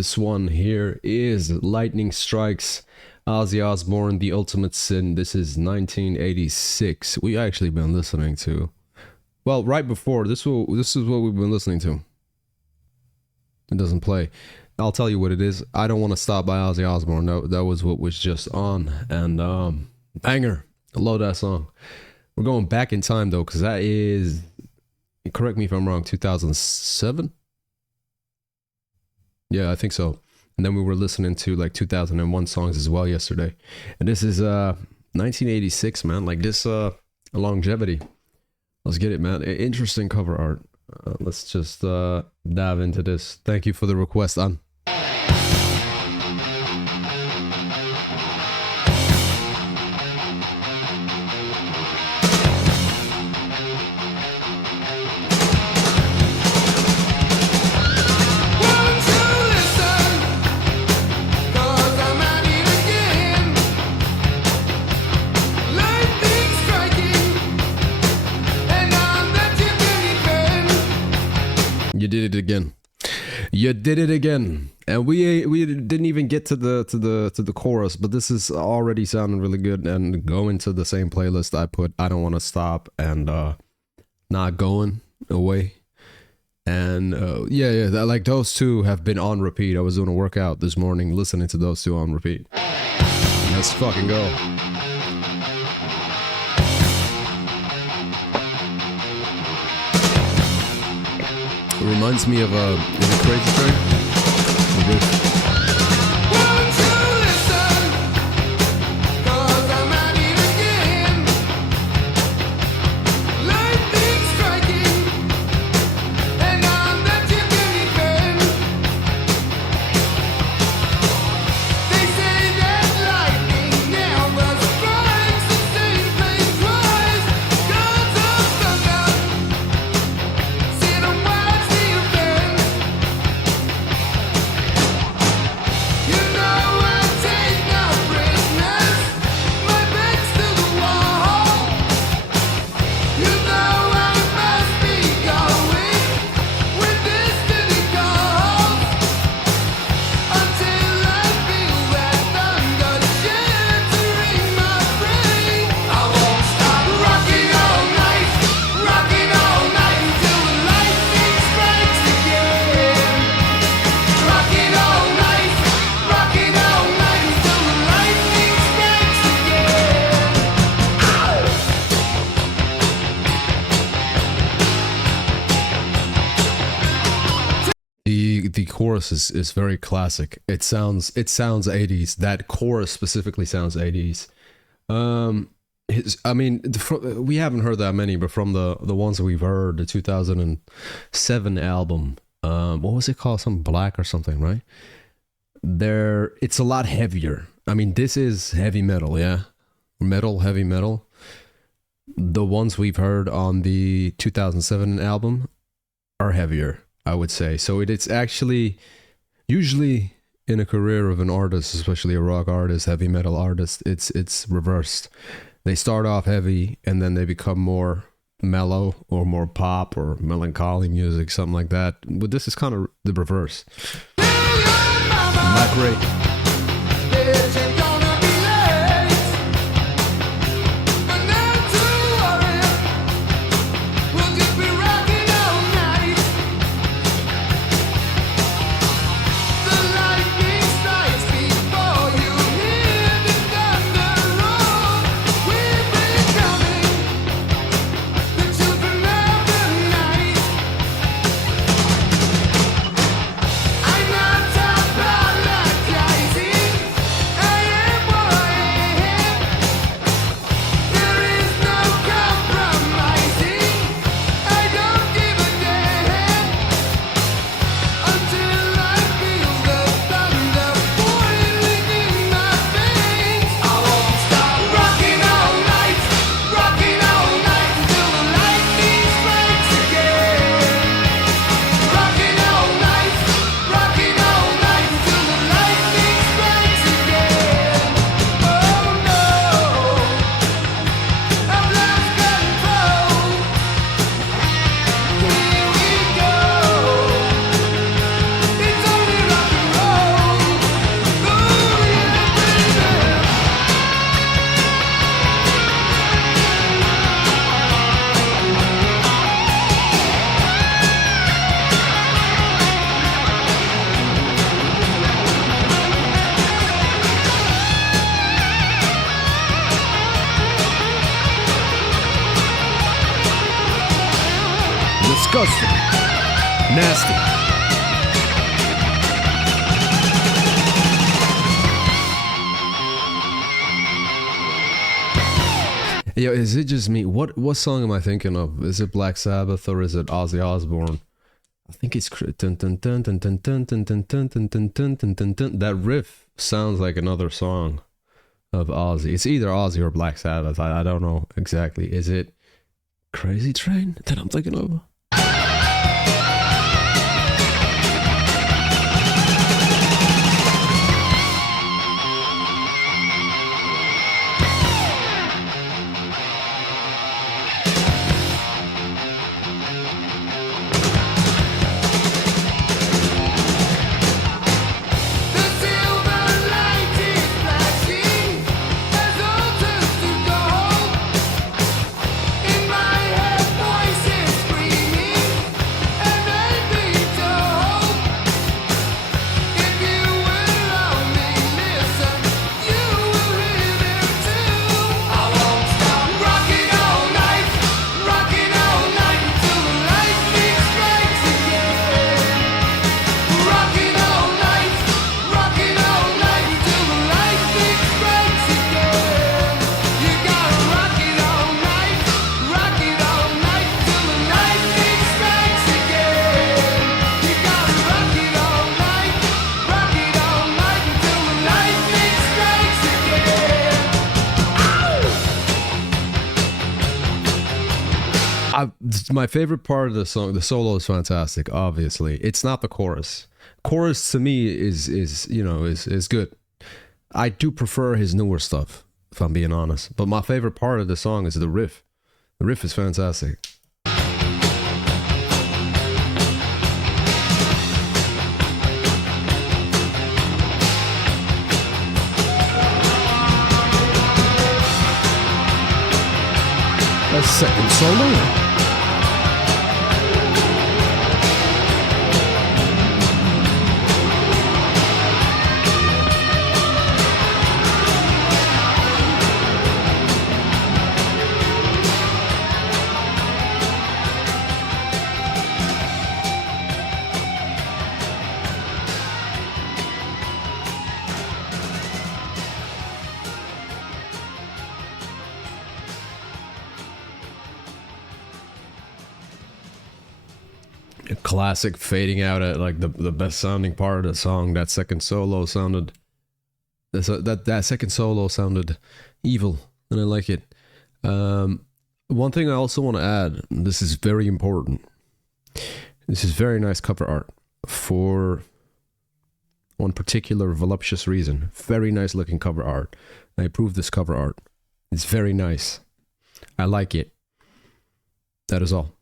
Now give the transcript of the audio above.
This one here is Lightning Strikes, Ozzy Osbourne, The Ultimate Sin. This is 1986. We actually been listening to, well, right before this is what we've been listening to. It doesn't play. I'll tell you what it is. I Don't Want to Stop by Ozzy Osbourne. That was what was just on. And banger. I love that song. We're going back in time though, because that is, correct me if I'm wrong, 2007? Yeah, I think so. And then we were listening to like 2001 songs as well yesterday. And this is 1986, man. Like this longevity. Let's get it, man. Interesting cover art. Let's just dive into this. Thank you for the request, An. You did it again. You did it again. And we didn't even get to the chorus, but this is already sounding really good. And going to the same playlist I put I Don't Want to Stop and Not Going Away. And yeah, like those two have been on repeat. I was doing a workout this morning listening to those two on repeat. Let's fucking go. It reminds me of a Crazy Train. The chorus is very classic. It sounds 80s. That chorus specifically sounds 80s. We haven't heard that many, but from the ones that we've heard, the 2007 album, what was it called? Some Black or something, right? It's a lot heavier. I mean, this is heavy metal, yeah, heavy metal. The ones we've heard on the 2007 album are heavier, I would say. So it's actually usually in a career of an artist, especially a rock artist, heavy metal artist, it's reversed. They start off heavy and then they become more mellow or more pop or melancholy music, something like that. But this is kind of the reverse. Not great. nasty. Yo, is it just me? What song am I thinking of? Is it Black Sabbath or is it Ozzy Osbourne? I think it's that riff sounds like another song of Ozzy. It's either Ozzy or Black Sabbath. I don't know exactly. Is it Crazy Train that I'm thinking of? My favorite part of the song, the solo is fantastic. Obviously, it's not the chorus. Chorus to me is good. I do prefer his newer stuff, if I'm being honest. But my favorite part of the song is the riff. The riff is fantastic. A second solo. Classic fading out at like the best sounding part of the song. That second solo sounded that second solo sounded evil, and I like it. One thing I also want to add, this is very important. This is very nice cover art for one particular voluptuous reason. Very nice looking cover art. I approve this cover art. It's very nice. I like it. That is all.